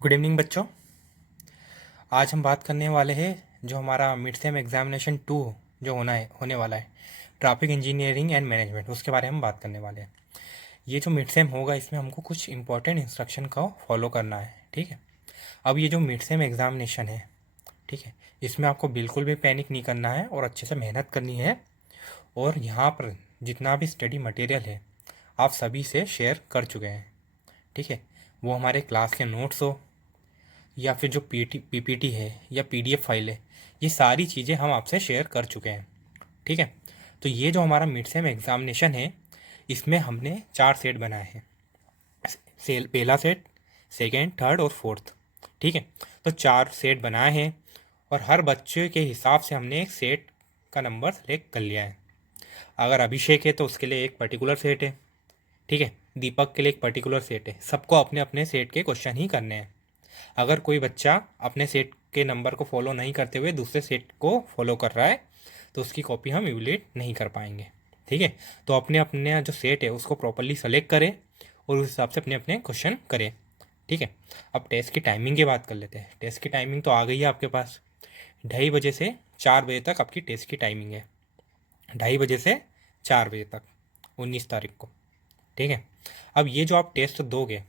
Good evening बच्चों। आज हम बात करने वाले हैं जो हमारा मिड सेम एग्जामिनेशन 2 जो होने वाला है, ट्रैफिक इंजीनियरिंग एंड मैनेजमेंट, उसके बारे में हम बात करने वाले हैं। ये जो मिड सेम होगा इसमें हमको कुछ इंपॉर्टेंट इंस्ट्रक्शन का फॉलो करना है, ठीक है। अब ये जो मिड सेम एग्जामिनेशन है, ठीक है, इसमें आपको बिल्कुल भी पैनिक नहीं करना है और अच्छे से मेहनत करनी है। और यहाँ पर जितना भी स्टडी मटेरियल है आप सभी से शेयर कर चुके हैं, ठीक है। वो हमारे क्लास के नोट्स हो या फिर जो पीपीटी है या पीडीएफ फाइल है, ये सारी चीज़ें हम आपसे शेयर कर चुके हैं, ठीक है। तो ये जो हमारा मिड सेम एग्जामिनेशन है इसमें हमने 4 सेट बनाए हैं। पहला सेट, सेकेंड, थर्ड और फोर्थ, ठीक है। तो 4 सेट बनाए हैं और हर बच्चे के हिसाब से हमने एक सेट का नंबर सेलेक्ट कर लिया है। अगर अभिषेक है तो उसके लिए एक पर्टिकुलर सेट है, ठीक है। दीपक के लिए एक पर्टिकुलर सेट है। सबको अपने अपने सेट के क्वेश्चन ही करने हैं। अगर कोई बच्चा अपने सेट के नंबर को फॉलो नहीं करते हुए दूसरे सेट को फॉलो कर रहा है तो उसकी कॉपी हम इवैल्यूएट नहीं कर पाएंगे, ठीक है। तो अपने अपने जो सेट है उसको प्रॉपरली सेलेक्ट करें और उस हिसाब से अपने अपने क्वेश्चन करें, ठीक है। अब टेस्ट की टाइमिंग की बात कर लेते हैं। टेस्ट की टाइमिंग तो आ गई है आपके पास। 2:30 बजे से 4 बजे तक आपकी टेस्ट की टाइमिंग है। 2:30 बजे से 4 बजे तक, 19 तारीख को, ठीक है। अब ये जो आप टेस्ट दोगे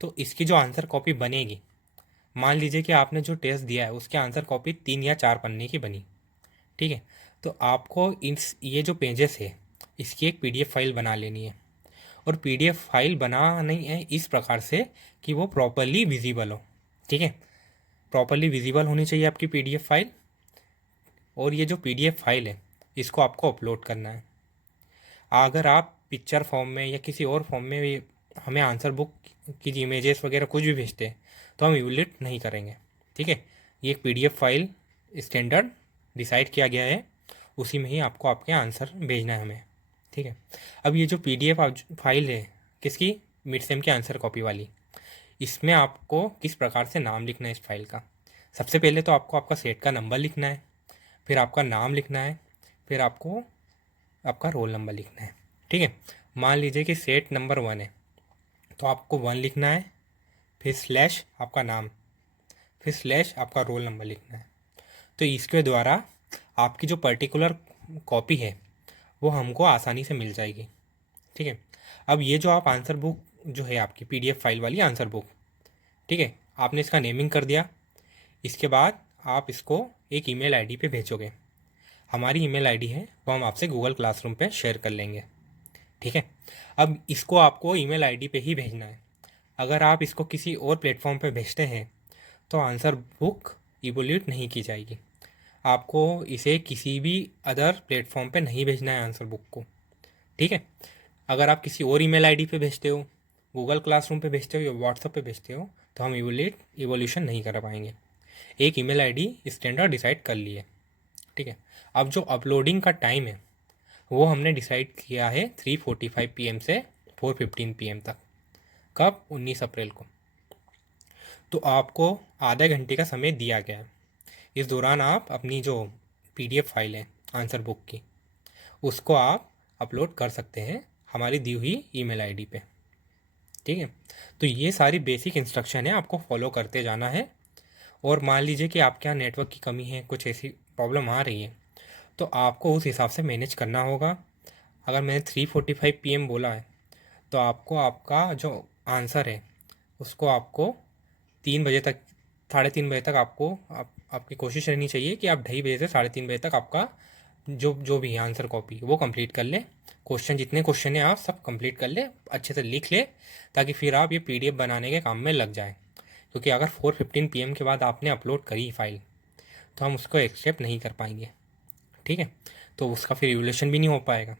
तो इसकी जो आंसर कॉपी बनेगी, मान लीजिए कि आपने जो टेस्ट दिया है उसके आंसर कॉपी 3 या 4 पन्ने की बनी, ठीक है। तो आपको इस ये जो पेजेस है इसकी एक पीडीएफ फाइल बना लेनी है। और पीडीएफ फाइल बनानी है इस प्रकार से कि वो प्रॉपरली विजिबल हो, ठीक है। प्रॉपरली विजिबल होनी चाहिए आपकी पीडीएफ फाइल। और ये जो पीडीएफ फाइल है इसको आपको अपलोड करना है। अगर आप पिक्चर फॉर्म में या किसी और फॉर्म में भी हमें आंसर बुक की इमेजेस वगैरह कुछ भी भेजते हैं तो हम इवैल्यूएट नहीं करेंगे, ठीक है। ये एक पीडीएफ फाइल स्टैंडर्ड डिसाइड किया गया है, उसी में ही आपको आपके आंसर भेजना है हमें, ठीक है। अब ये जो पीडीएफ फाइल है किसकी, मिड सेम के आंसर कॉपी वाली, इसमें आपको किस प्रकार से नाम लिखना है इस फाइल का। सबसे पहले तो आपको आपका सेट का नंबर लिखना है, फिर आपका नाम लिखना है, फिर आपको आपका रोल नंबर लिखना है, ठीक है। मान लीजिए कि सेट नंबर 1 है तो आपको 1 लिखना है, फिर स्लैश आपका नाम, फिर स्लैश आपका रोल नंबर लिखना है। तो इसके द्वारा आपकी जो पर्टिकुलर कॉपी है वो हमको आसानी से मिल जाएगी, ठीक है। अब ये जो आप आंसर बुक जो है आपकी पीडीएफ फाइल वाली आंसर बुक, ठीक है, आपने इसका नेमिंग कर दिया। इसके बाद आप इसको एक ईमेल आईडी पे भेजोगे। हमारी ईमेल आईडी है वो हम आपसे गूगल क्लासरूम पे शेयर कर लेंगे, ठीक है। अब इसको आपको ईमेल आईडी पे ही भेजना है। अगर आप इसको किसी और प्लेटफॉर्म पे भेजते हैं तो आंसर बुक इवोल्यूट नहीं की जाएगी। आपको इसे किसी भी अदर प्लेटफॉर्म पे नहीं भेजना है आंसर बुक को, ठीक है। अगर आप किसी और ईमेल आईडी पे भेजते हो, गूगल क्लासरूम पे भेजते हो या व्हाट्सएप पे भेजते हो तो हम इवोल्यूशन नहीं कर पाएंगे। एक ईमेल आईडी स्टैंडर्ड डिसाइड कर लिए, ठीक है। अब जो अपलोडिंग का टाइम है वो हमने डिसाइड किया है 3:45 PM से 4:15 PM तक। कब, 19 अप्रैल को। तो आपको आधे घंटे का समय दिया गया है। इस दौरान आप अपनी जो पीडीएफ फाइल है आंसर बुक की उसको आप अपलोड कर सकते हैं हमारी दी हुई ईमेल आईडी पे, ठीक है। तो ये सारी बेसिक इंस्ट्रक्शन है, आपको फॉलो करते जाना है। और मान लीजिए कि आपके यहाँ नेटवर्क की कमी है, कुछ ऐसी प्रॉब्लम आ रही है तो आपको उस हिसाब से मैनेज करना होगा। अगर मैंने 3:45 PM बोला है तो आपको आपका जो आंसर है उसको आपको 3 बजे तक, 3:30 बजे तक आपकी कोशिश रहनी चाहिए कि आप 2:30 बजे से 3:30 बजे तक आपका जो जो भी है आंसर कॉपी वो कंप्लीट कर ले। क्वेश्चन, जितने क्वेश्चन हैं आप सब कंप्लीट कर ले, अच्छे से लिख ले, ताकि फिर आप ये पीडीएफ बनाने के काम में लग जाए। क्योंकि अगर 4:15 PM के बाद आपने अपलोड करी फाइल तो हम उसको एक्सेप्ट नहीं कर पाएंगे, ठीक है। तो उसका फिर रिवोल्यूशन भी नहीं हो पाएगा।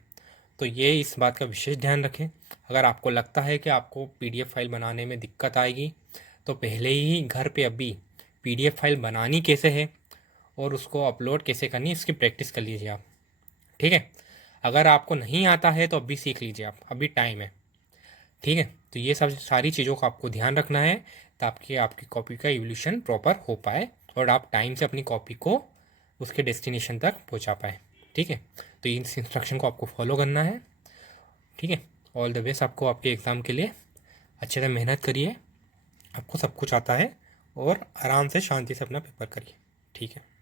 तो ये इस बात का विशेष ध्यान रखें। अगर आपको लगता है कि आपको पीडीएफ फाइल बनाने में दिक्कत आएगी तो पहले ही घर पे अभी पीडीएफ फाइल बनानी कैसे है और उसको अपलोड कैसे करनी है इसकी प्रैक्टिस कर लीजिए आप, ठीक है। अगर आपको नहीं आता है तो अभी सीख लीजिए आप, अभी टाइम है, ठीक है। तो ये सब सारी चीज़ों का आपको ध्यान रखना है ताकि आपकी कॉपी का इवोल्यूशन प्रॉपर हो पाए और आप टाइम से अपनी कॉपी को उसके डेस्टिनेशन तक पहुंचा पाए, ठीक है। तो इस इंस्ट्रक्शन को आपको फॉलो करना है, ठीक है। ऑल द बेस्ट आपको आपके एग्ज़ाम के लिए। अच्छे से मेहनत करिए। आपको सब कुछ आता है और आराम से शांति से अपना पेपर करिए। ठीक है।